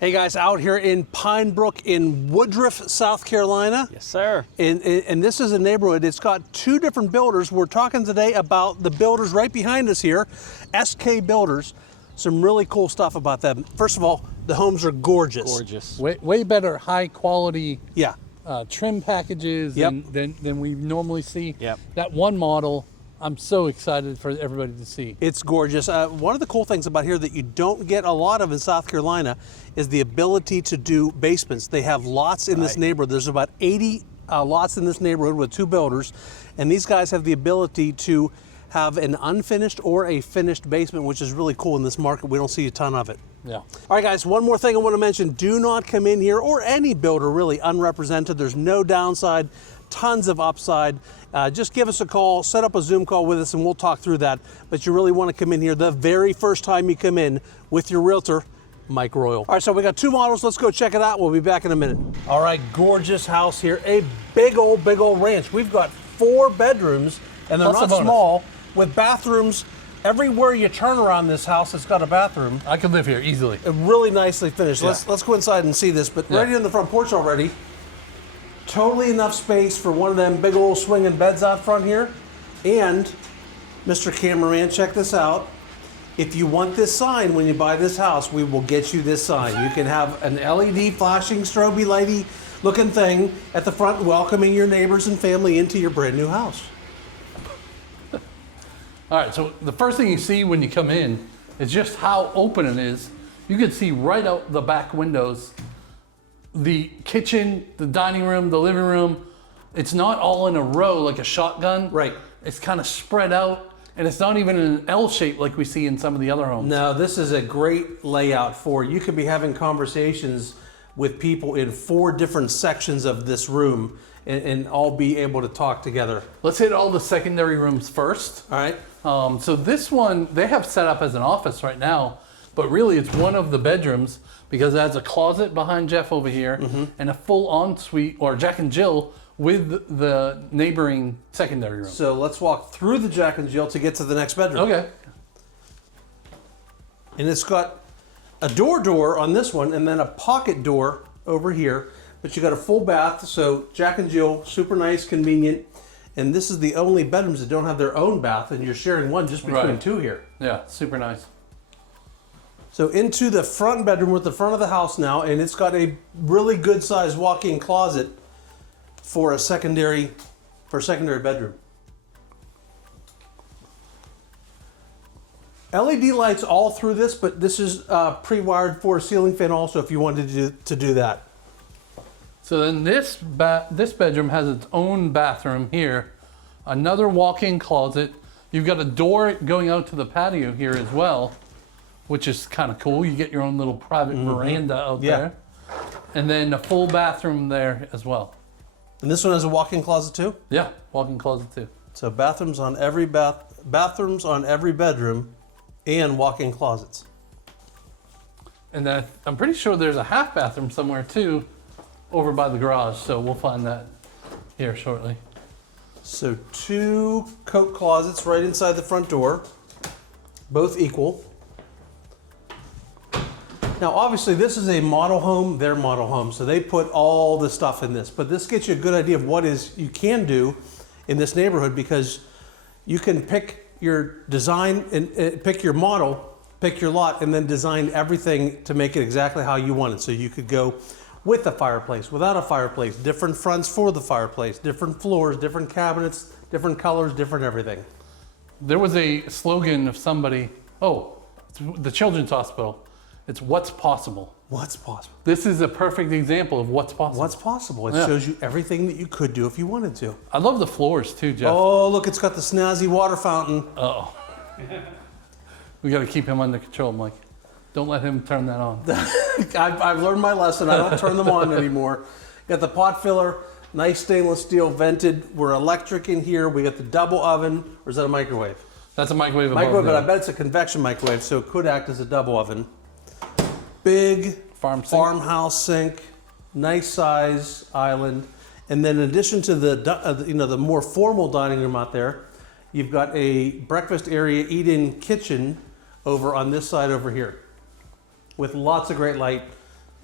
Hey guys, out here in Pinebrook in Woodruff, South Carolina. Yes, sir. And this is a neighborhood. It's got two different builders. We're talking today about the builders right behind us here, SK Builders. Some really cool stuff about them. First of all, the homes are gorgeous. Gorgeous. Way better high quality Yeah. trim packages than we normally see. Yep. That one model, I'm so excited for everybody to see. It's gorgeous. One of the cool things about here that you don't get a lot of in South Carolina is the ability to do basements. They have lots in this neighborhood. There's about 80 lots in this neighborhood with two builders, and these guys have the ability to have an unfinished or a finished basement, which is really cool in this market. We don't see a ton of it. Yeah. All right, guys, one more thing I want to mention. Do not come in here, or any builder really, unrepresented. There's no downside, tons of upside. Just give us a call, set up a Zoom call with us, and we'll talk through that. But you really want to come in here the very first time you come in with your realtor, Mike Royal. All right, so we got two models. Let's go check it out. We'll be back in a minute. All right, gorgeous house here. A big old ranch. We've got 4 bedrooms, and they're Plus a not bonus. small, with bathrooms. Everywhere you turn around this house, it's got a bathroom. I could live here easily. Really nicely finished. Yeah. Let's go inside and see this. But Yeah. right in the front porch already, totally enough space for one of them big old swinging beds out front here. And Mr. Cameraman, check this out. If you want this sign when you buy this house, we will get you this sign. You can have an LED flashing strobe lighty looking thing at the front welcoming your neighbors and family into your brand new house. All right, so the first thing you see when you come in is just how open it is. You can see right out the back windows, the kitchen, the dining room, the living room. It's not all in a row like a shotgun. Right. It's kind of spread out, and it's not even in an L shape like we see in some of the other homes. No, this is a great layout for, you could be having conversations with people in 4 different sections of this room and all be able to talk together. Let's hit all the secondary rooms first. All right. So this one, they have set up as an office right now, but really it's one of the bedrooms because it has a closet behind Jeff over here and a full ensuite, or Jack and Jill, with the neighboring secondary room. So let's walk through the Jack and Jill to get to the next bedroom. Okay. And it's got a door on this one and then a pocket door over here. But you got a full bath, so Jack and Jill, super nice, convenient. And this is the only bedrooms that don't have their own bath, and you're sharing one just between Right. 2 here. Yeah, super nice. So into the front bedroom, we're at the front of the house now, and it's got a really good sized walk-in closet for a secondary bedroom. LED lights all through this, but this is pre-wired for a ceiling fan also if you wanted to do that. So then this bedroom has its own bathroom here, another walk-in closet. You've got a door going out to the patio here as well, which is kind of cool. You get your own little private veranda out there. And then a full bathroom there as well. And this one has a walk-in closet too? Yeah, walk-in closet too. So bathrooms on every bedroom and walk-in closets. And then I'm pretty sure there's a half bathroom somewhere too, over by the garage. So we'll find that here shortly. So 2 coat closets right inside the front door, both equal. Now obviously this is a model home, their model home, so they put all the stuff in this, but this gets you a good idea of what you can do in this neighborhood, because you can pick your design and pick your model, pick your lot, and then design everything to make it exactly how you want it. So you could go with a fireplace, without a fireplace, different fronts for the fireplace, different floors, different cabinets, different colors, different everything. There was a slogan of somebody, it's the Children's Hospital. It's what's possible. What's possible? This is a perfect example of what's possible. What's possible? It Yeah. shows you everything that you could do if you wanted to. I love the floors too, Jeff. Oh, look, it's got the snazzy water fountain. Uh-oh. We got to keep him under control, Mike. Don't let him turn that on. I've learned my lesson. I don't turn them on anymore. Got the pot filler, nice stainless steel vented. We're electric in here. We got the double oven, or is that a microwave? That's a microwave. above Microwave, but I there. bet it's a convection microwave, so it could act as a double oven. Big farmhouse sink, nice size island, and then in addition to the more formal dining room out there, you've got a breakfast area, eat-in kitchen over on this side over here, with lots of great light,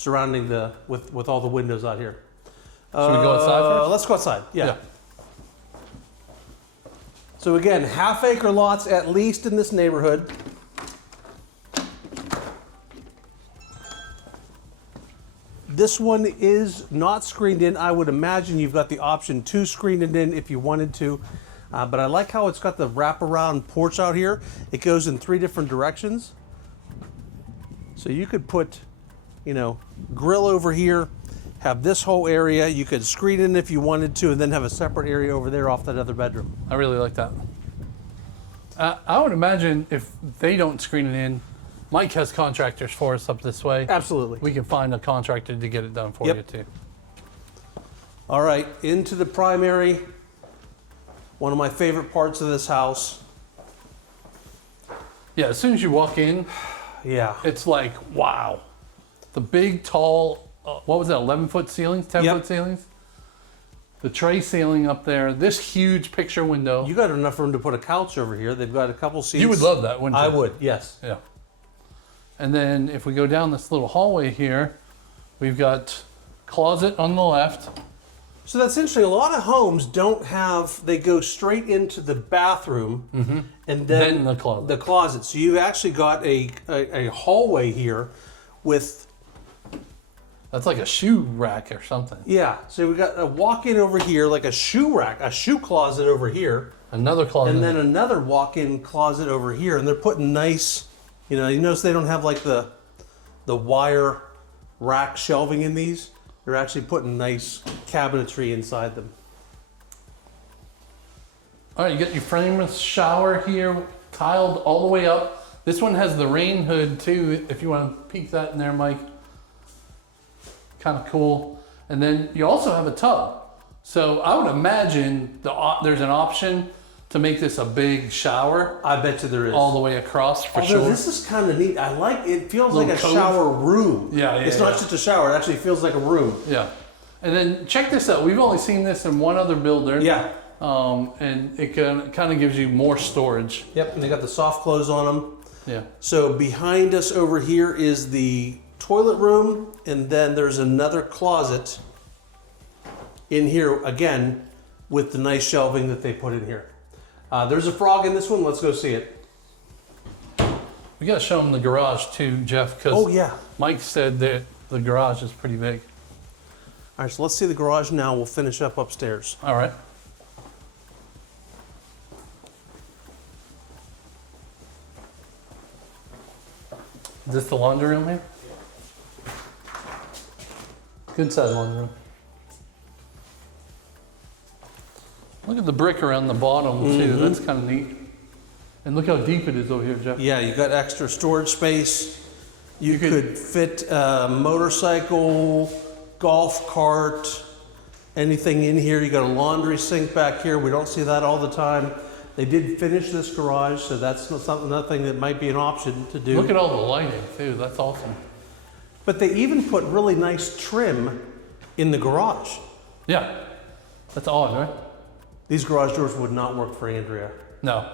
surrounding with all the windows out here. Should we go outside first? Let's go outside. Yeah. So again, half-acre lots at least in this neighborhood. This one is not screened in. I would imagine you've got the option to screen it in if you wanted to. But I like how it's got the wraparound porch out here. It goes in 3 different directions. So you could put, you know, grill over here, have this whole area. You could screen in if you wanted to, and then have a separate area over there off that other bedroom. I really like that. I would imagine if they don't screen it in, Mike has contractors for us up this way. Absolutely. We can find a contractor to get it done for you too. All right, into the primary. One of my favorite parts of this house. Yeah, as soon as you walk in, Yeah. it's like, wow. The big, tall, what was that, 11-foot ceilings, 10-foot ceilings? The tray ceiling up there, this huge picture window. You got enough room to put a couch over here. They've got a couple seats. You would love that, wouldn't you? I would, yes. Yeah. And then if we go down this little hallway here, we've got closet on the left. So that's interesting. A lot of homes don't have, they go straight into the bathroom and then the closet. The closet. So you've actually got a hallway here with, That's like a shoe rack or something. yeah. So we got a walk-in over here, like a shoe rack, a shoe closet over here. Another closet. And then another walk-in closet over here. And they're putting nice, you notice they don't have like the wire rack shelving in these. They're actually putting nice cabinetry inside them. All right, you got your frameless shower here, tiled all the way up. This one has the rain hood too, if you want to peek that in there, Mike. Kind of cool. And then you also have a tub. So I would imagine there's an option to make this a big shower. I bet you there is. All the way across for Although sure. this is kind of neat. I like it. Feels like a cove. shower room. Yeah, It's not just a shower. It actually feels like a room. Yeah. And then check this out. We've only seen this in one other builder. Yeah. And it kind of gives you more storage. Yep. And they got the soft close on them. Yeah. So behind us over here is the toilet room, and then there's another closet in here again with the nice shelving that they put in here. There's a frog in this one. Let's go see it. We got to show them the garage too, Jeff, because Oh yeah. Mike said that the garage is pretty big. All right. So let's see the garage now. We'll finish up upstairs. All right. Is this the laundry room here? Good size laundry room. Look at the brick around the bottom too. That's kind of neat. And look how deep it is over here, Jeff. Yeah, you got extra storage space. You could fit a motorcycle, golf cart, anything in here. You got a laundry sink back here. We don't see that all the time. They did finish this garage, so that's nothing that might be an option to do. Look at all the lighting too. That's awesome. But they even put really nice trim in the garage. Yeah. That's odd, right? These garage doors would not work for Andrea. No.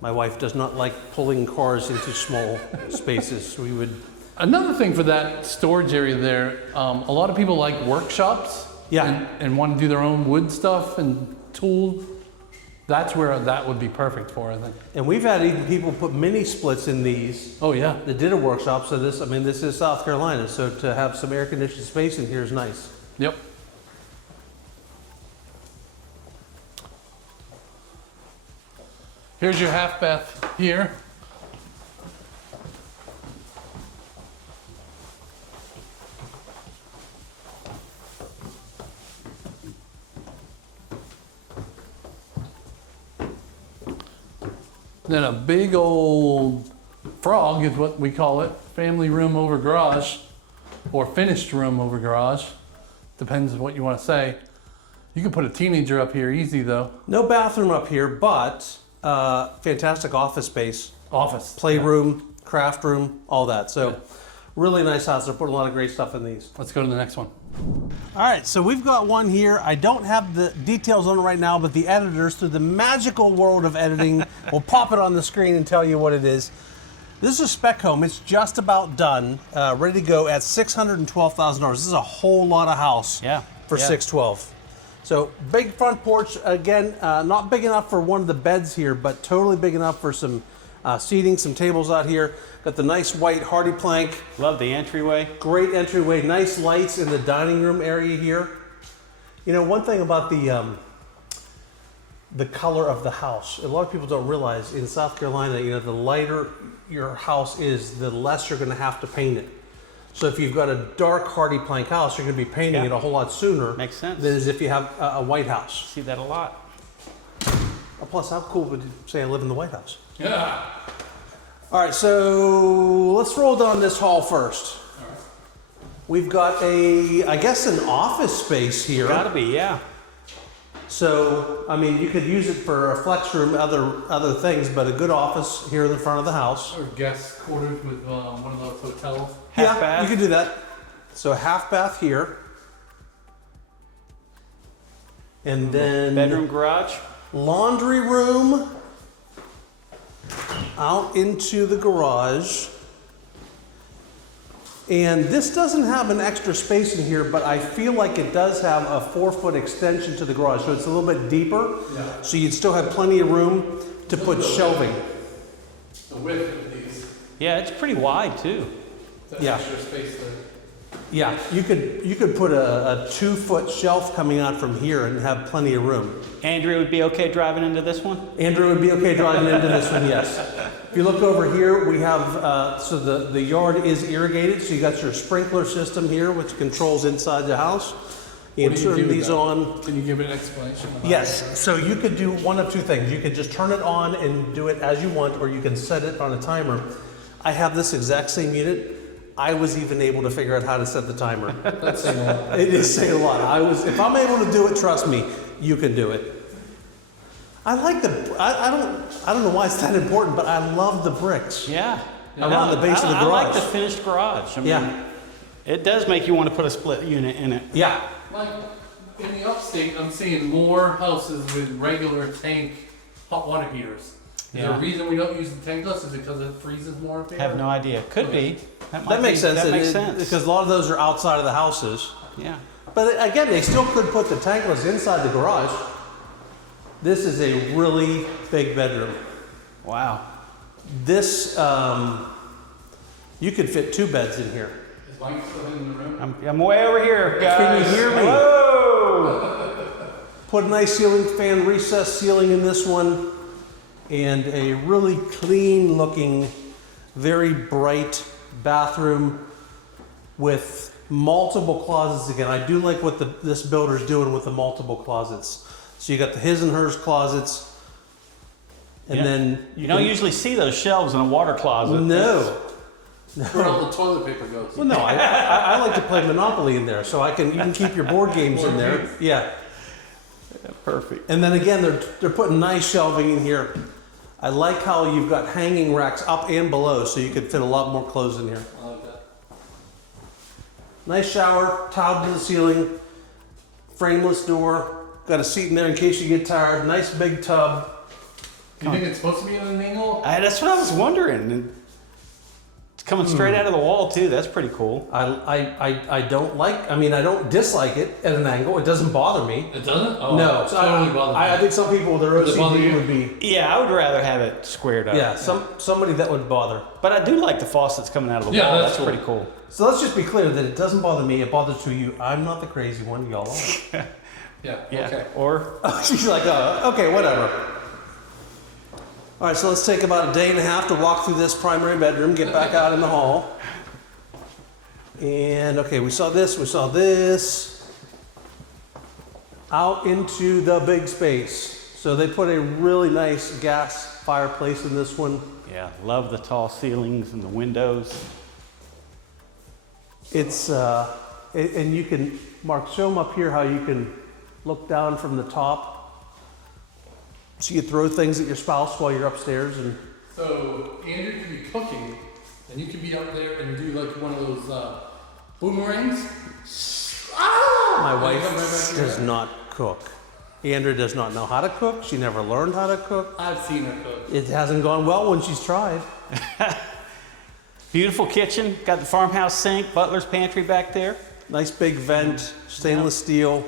My wife does not like pulling cars into small spaces. We would. Another thing for that storage area there, a lot of people like workshops. Yeah. And want to do their own wood stuff and tools. That's where that would be perfect for, I think. And we've had even people put mini splits in these. Oh yeah. That did a workshop. So this is South Carolina. So to have some air conditioned space in here is nice. Yep. Here's your half bath here. Then a big old frog is what we call it. Family room over garage, or finished room over garage. Depends on what you want to say. You can put a teenager up here easy though. No bathroom up here, but fantastic office space. Office. Playroom, craft room, all that. So Yeah. really nice house. They're putting a lot of great stuff in these. Let's go to the next one. All right, so we've got one here. I don't have the details on it right now, but the editors, through the magical world of editing, will pop it on the screen and tell you what it is. This is a spec home. It's just about done, ready to go at $612,000. This is a whole lot of house for $612,000. So big front porch, again, not big enough for one of the beds here, but totally big enough for some seating, some tables out here. Got the nice white hardy plank. Love the entryway. Great entryway, nice lights in the dining room area here. You know, one thing about the color of the house, a lot of people don't realize in South Carolina, you know, the lighter your house is, the less you're gonna have to paint it. So if you've got a dark hardy plank house, you're gonna be painting it a whole lot sooner. Makes sense. Than as if you have a white house. See that a lot. Plus, how cool would you say I live in the White House? Yeah. All right, so let's roll down this hall first. All right. We've got I guess an office space here. Gotta be, yeah. So, I mean, you could use it for a flex room, other things, but a good office here in the front of the house. Or guest quarters with one of those hotels. Half bath. You could do that. So a half bath here. And then Bedroom, garage. laundry room out into the garage. And this doesn't have an extra space in here, but I feel like it does have a 4-foot extension to the garage. So it's a little bit deeper. Yeah. So you'd still have plenty of room to put shelving. The width of these. Yeah, it's pretty wide too. That's Yeah. extra space there. Yeah, you could put a 2-foot shelf coming out from here and have plenty of room. Andrew would be okay driving into this one? Andrew would be okay driving into this one, yes. If you look over here, we have, so the yard is irrigated, so you got your sprinkler system here, which controls inside the house. You can What do you turn do with these that? on. Can you give an explanation? About Yes, that? so you could do one of two things. You could just turn it on and do it as you want, or you can set it on a timer. I have this exact same unit. I was even able to figure out how to set the timer. That's saying a lot. It is saying a lot. If I'm able to do it, trust me, you can do it. I like I don't know why it's that important, but I love the bricks. Yeah. Around the base of the I like garage. the finished garage. I mean, Yeah. It does make you want to put a split unit in it. Yeah. Like in the upstate, I'm seeing more houses with regular tank hot water heaters. Is there a Yeah. reason we don't use the tankless? Is it because it freezes more up here? Have no idea. Could be. That makes sense. That makes sense. Because a lot of those are outside of the houses. Yeah. But again, they still could put the tankless inside the garage. This is a really big bedroom. Wow. This, you could fit 2 beds in here. Is Mike still in the room? I'm way over here, guys. Can you hear me? Hello. Put a nice ceiling fan, recessed ceiling in this one, and a really clean looking, very bright bathroom with multiple closets again. I do like what this builder's doing with the multiple closets. So you got the his and hers closets, and Yeah. then You don't usually see those shelves in a water closet. No. Where all the toilet paper goes. Well, no, I like to play Monopoly in there, so you can keep your board games in there. Yeah. Perfect. And then again, they're putting nice shelving in here. I like how you've got hanging racks up and below, so you could fit a lot more clothes in here. I like that. Nice shower, tiled to the ceiling, frameless door. Got a seat in there in case you get tired. Nice big tub. Do you think it's supposed to be at an angle? That's what I was wondering. And it's coming straight out of the wall too. That's pretty cool. I don't dislike it at an angle. It doesn't bother me. It doesn't? Oh, No, it totally bothers me. I think some people with their Does it bother OCD you? would be. Yeah, I would rather have it squared up. Yeah, somebody that would bother. But I do like the faucets coming out of the Yeah, wall. that's That's cool. pretty cool. So let's just be clear that it doesn't bother me. It bothers to you. I'm not the crazy one, y'all. Yeah. Yeah. Okay. Or She's like, okay, whatever. All right, so let's take about a day and a half to walk through this primary bedroom, get back out in the hall. And okay, we saw this. Out into the big space. So they put a really nice gas fireplace in this one. yeah, love the tall ceilings and the windows. It's, and you can, Mark, show them up here how you can look down from the top. So you throw things at your spouse while you're upstairs and So Andrew could be cooking, and you could be up there and do like one of those boomerangs. my wife Come right back does here. not cook. Andrea does not know how to cook. She never learned how to cook. I've seen her cook. It hasn't gone well when she's tried. Beautiful kitchen. Got the farmhouse sink, butler's pantry back there. Nice big vent, stainless steel.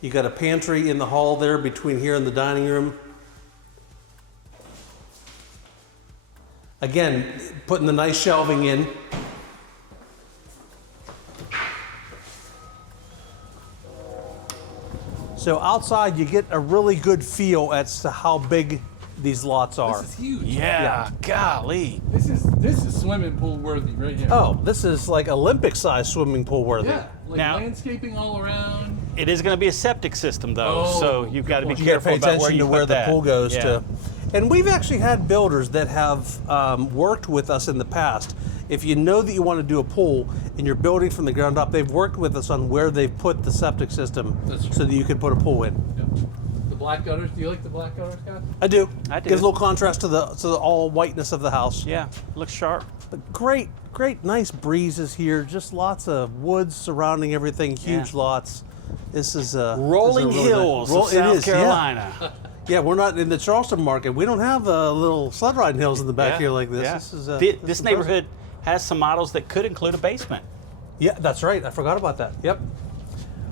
You got a pantry in the hall there between here and the dining room. Again, putting the nice shelving in. So outside you get a really good feel as to how big these lots are. This is huge. Yeah, golly. This is swimming pool worthy right here. Oh, this is like Olympic-sized swimming pool worthy. Yeah, like Now- landscaping all around. It is going to be a septic system, though, Oh, so you've got to be good You got to careful pay about where attention you to where put the that. pool goes Yeah. to. And we've actually had builders that have worked with us in the past. If you know that you want to do a pool and you're building from the ground up, they've worked with us on where they've put the septic system That's true. so that you can put a pool in. Yep. The black gutters. Do you like the black gutters, guys? I do. I do. Gives a little contrast to the all whiteness of the house. Yeah, looks sharp. But great, nice breezes here. Just lots of woods surrounding everything. Huge Yeah. lots. This is Rolling this is a really hills nice- of it South is, yeah. Carolina. Yeah, we're not in the Charleston market. We don't have little sled riding hills in the back Yeah, here like this. yeah. This is This impressive. neighborhood has some models that could include a basement. Yeah, that's right. I forgot about that. Yep.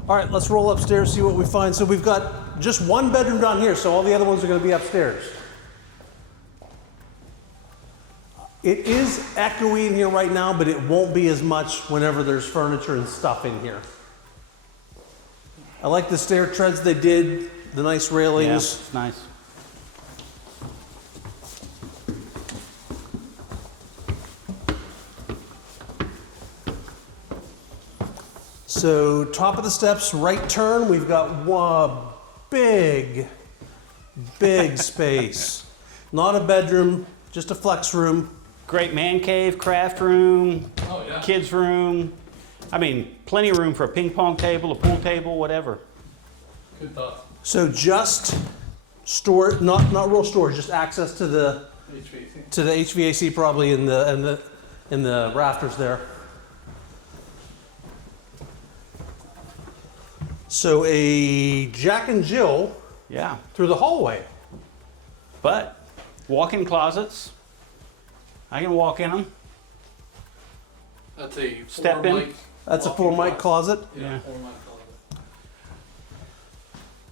All right, let's roll upstairs, see what we find. So we've got just one bedroom down here, so all the other ones are going to be upstairs. It is echoey in here right now, but it won't be as much whenever there's furniture and stuff in here. I like the stair treads they did, the nice Yeah, railings. it's nice. So top of the steps, right turn, we've got one big space. Not a bedroom, just a flex room. Great man cave, craft room, Oh yeah. kids room. I mean, plenty of room for a ping pong table, a pool table, whatever. Good thought. So just store, not real storage, just access to the HVAC. HVAC probably in the rafters there. So a Jack and Jill Yeah. through the hallway. But walk-in closets. I can walk in them. That's a Step four in. mic That's a walk-in 4 mic closet. Yeah, Yeah. 4 mic closet.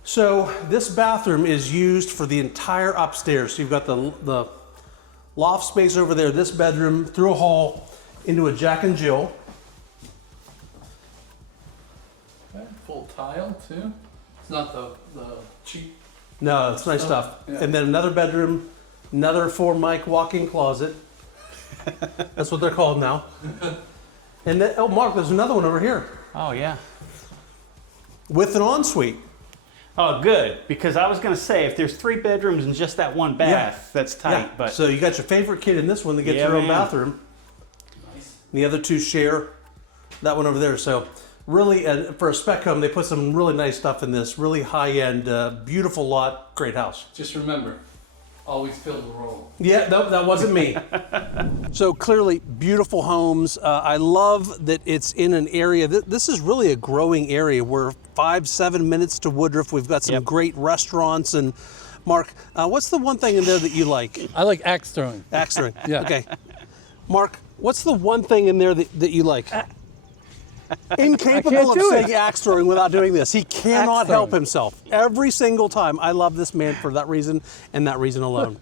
So this bathroom is used for the entire upstairs. So you've got the loft space over there, this bedroom, through a hall, into a Jack and Jill. Okay, full tile too. It's not the cheap. No, it's nice stuff. Yeah. And then another bedroom, another 4 mic walk-in closet. That's what they're called now. And then, oh, Mark, there's another one over here Oh, yeah. with an ensuite. Oh, good. Because I was going to say, if there's 3 bedrooms and just that one bath, that's tight. Yeah. But So you got your favorite kid in this one that gets Yeah, their own man. bathroom. Nice. And the other two share that one over there. So really, for a spec home, they put some really nice stuff in this. Really high-end, beautiful lot, great house. Just remember, always fill the roll. Yeah, no, that wasn't me. So clearly, beautiful homes. I love that it's in an area. This is really a growing area. We're 5-7 minutes to Woodruff. We've got some Yep. great restaurants. And Mark, what's the one thing in there that you like? I like axe throwing. Axe throwing. Yeah. Okay. Mark, what's the one thing in there that you like? Incapable of do saying it. axe throwing without doing this. He cannot Axe help throwing. himself. Every single time. I love this man for that reason and that reason alone.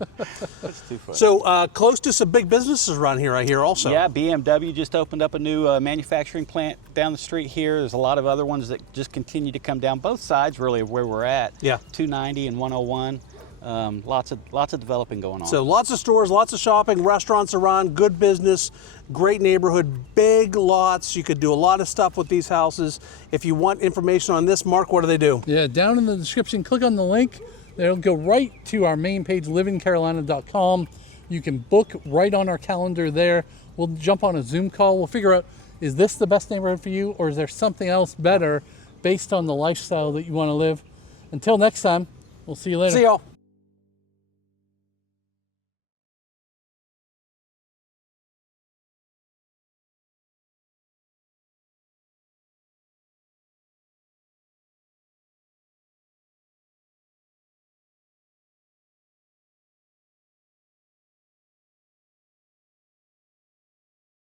that's too funny. So close to some big businesses around here, I hear also. Yeah, BMW just opened up a new manufacturing plant down the street here. There's a lot of other ones that just continue to come down both sides, really, of where we're at. Yeah. 290 and 101. Lots of developing going on. So lots of stores, lots of shopping, restaurants around, good business, great neighborhood, big lots. You could do a lot of stuff with these houses. If you want information on this, Mark, what do they do? Yeah, down in the description, click on the link. It'll go right to our main page, livincarolina.com. You can book right on our calendar there. We'll jump on a Zoom call. We'll figure out, is this the best neighborhood for you, or is there something else better based on the lifestyle that you want to live? Until next time, we'll see you later. See y'all.